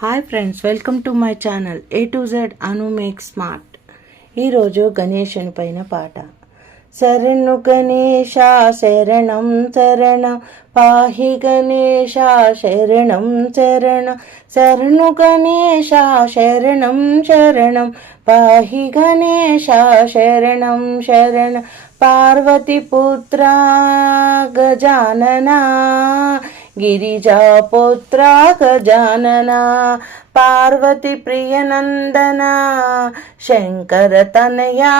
Hi friends welcome to my channel. A to Z Anu make smart. ఈరోజు గణేశుని పైన పాట. శరణు గణేశ శరణం శరణ. పాహి గణేశ శరణం శరణ. శరణు గణేశ శరణం శరణం. పాహి గణేశ శరణం శరణ. పార్వతి పుత్ర గజాననా. గిరిజాపుత్ర గజానన పార్వతి ప్రియనందన శంకర తనయా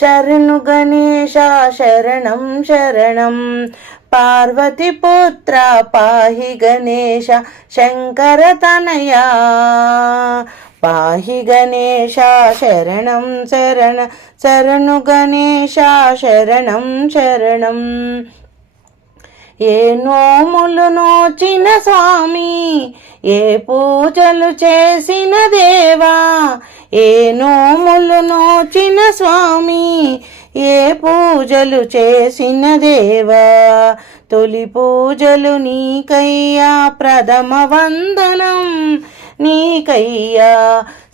శరణు గణేశ శరణం శరణం పార్వతి పుత్ర పాహి గణేశ శంకర తనయా పాహి గణేశ శరణం శరణ శరణు గణేశ శరణం శరణం ఏ నోములు నోచిన స్వామి ఏ పూజలు చేసిన దేవా ఏ నోములు నోచిన స్వామి ఏ పూజలు చేసిన దేవా. తొలి పూజలు నీకయ్యా ప్రథమ వందనం నీకయ్యా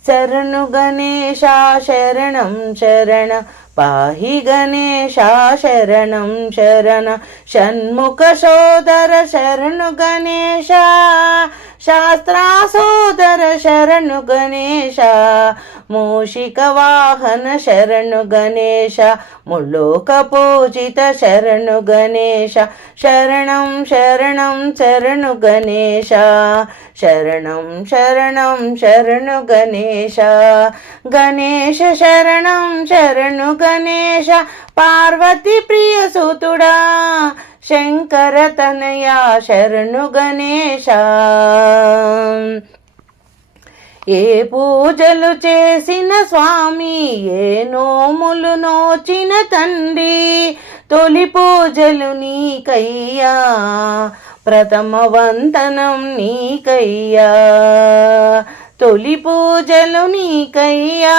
శరణు గణేశ శరణం శరణ పాహి గణేశ శరణం శరణ షణ్ముఖ సోదర శరణు శాస్త్రాసోదర శరణు గణేశ మూషిక వాహన శరణు గణేశ ముల్లోక పూజిత శరణు గణేశ శరణం శరణం శరణు గణేశ శరణం శరణం శరణు గణేశ గణేశ శరణం శరణు గణేశ పార్వతి ప్రియ సూతుడా శంకర తనయా శరణు గణేశ. ఏ పూజలు చేసిన స్వామి ఏ నోములు నోచిన తండ్రి తొలి పూజలు నీకయ్యా ప్రథమ వంతనం నీకయ్యా. తొలి పూజలు నీకయ్యా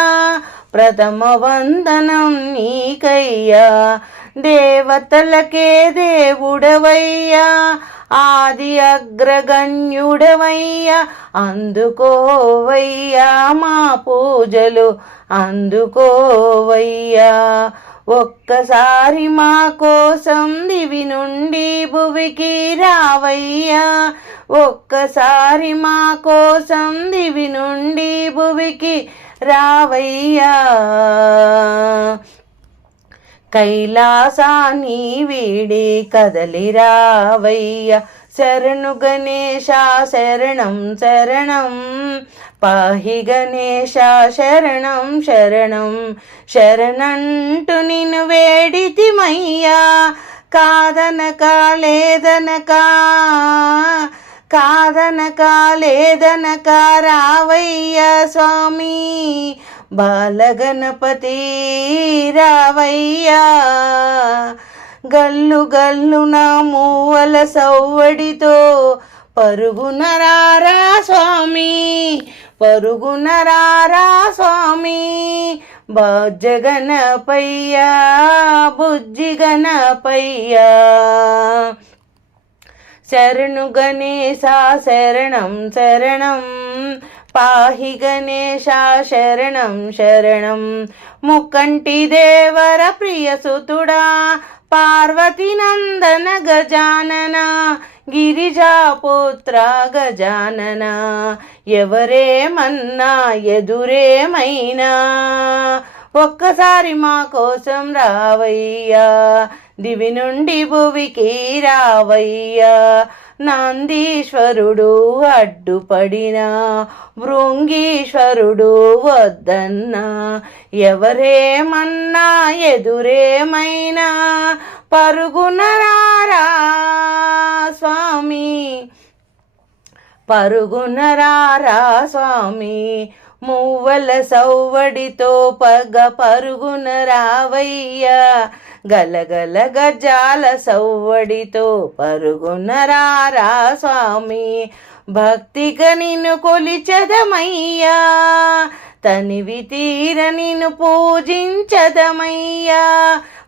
ప్రథమ వందనం నీకయ్యా దేవతలకే దేవుడవయ్యా ఆది అగ్రగణ్యుడవయ్యా అందుకోవయ్యా మా పూజలు అందుకోవయ్యా. ఒక్కసారి మా కోసం దివి నుండి భువికి రావయ్యా ఒక్కసారి మా కోసం దివి నుండి భువికి రావయ్యా. కైలాసాన్ని వీడి కదలిరావయ్య శరణు గణేశ శరణం శరణం. పాహి గణేశ శరణం శరణం. శరణంటు నిన్ను వేడితిమయ్యా. కాదనక లేదనక కాదనక లేదనక రావయ్య స్వామి. బాలగణపతి రావయ్యా గల్లు గల్లు నా మూవల సవ్వడితో పరుగునరారా స్వామి పరుగునరారా స్వామి బజ్జగణపయ్యా బుజ్జి గణపయ్యా. శరణు గణేశ శరణం శరణం పాహి గణేశ శరణం శరణం. ముక్కంటి దేవర ప్రియసుతుడా పార్వతి నందన గజానన గిరిజాపుత్ర గజానన. ఎవరేమన్నా ఎదురేమైనా ఒక్కసారి మా కోసం రావయ్యా దివి నుండి భువికి రావయ్యా. నందీశ్వరుడు అడ్డుపడిన భృంగీశ్వరుడు వద్దన్నా ఎవరేమన్నా ఎదురేమైనా పరుగునరారా స్వామి పరుగునరారా స్వామి మువ్వల సవ్వడితో పగ పరుగున రావయ్యా. గలగల గజాల సవ్వడితో పరుగున రారా స్వామి. భక్తిగా నిన్ను కొలిచదమయ్యా. తనివి తీర నిన్ను పూజించదమయ్యా.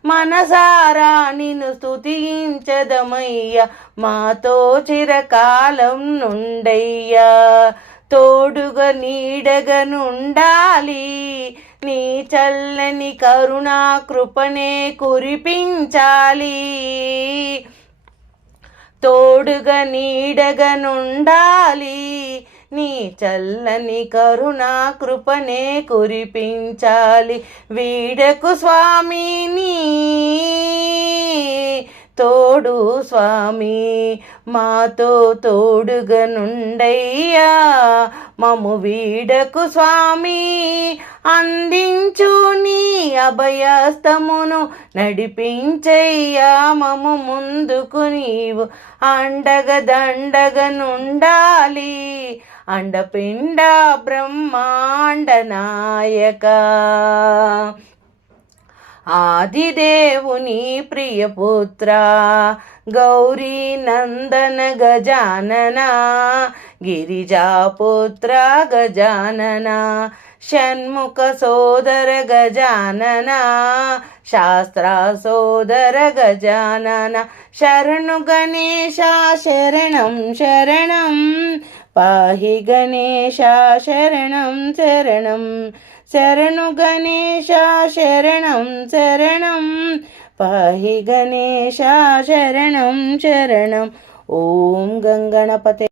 మనసారా నిన్ను స్తుతించదమయ్యా. మాతో చిరకాలం నుండయ్యా. తోడుగా నీడగా నుండాలి నీ చల్లని కరుణా కృపనే కురిపించాలి. తోడుగా నీడగా నుండాలి నీ చల్లని కరుణా కృపనే కురిపించాలి. వీడకు స్వామిని. తోడు స్వామి మాతో తోడుగా నుండయ్యా మము వీడకు స్వామి అందించు నీ అభయస్తమును నడిపించయ్యా. మము ముందుకు నీవు అండగ దండగ నుండాలి. అండపిండ బ్రహ్మాండ నాయక. ఆదిదేవుని ప్రియపుత్ర గౌరీ నందన గజానన గిరిజాపుత్ర గజానన షణ్ముఖ సోదర గజానన శాస్త్ర సోదర గజానన శరణు గణేశ శరణం శరణం పాహి గణేశ శరణం శరణం శరణు గణేశ శరణం శరణం. పాహి గణేశ శరణం శరణం. ఓం గంగణపతే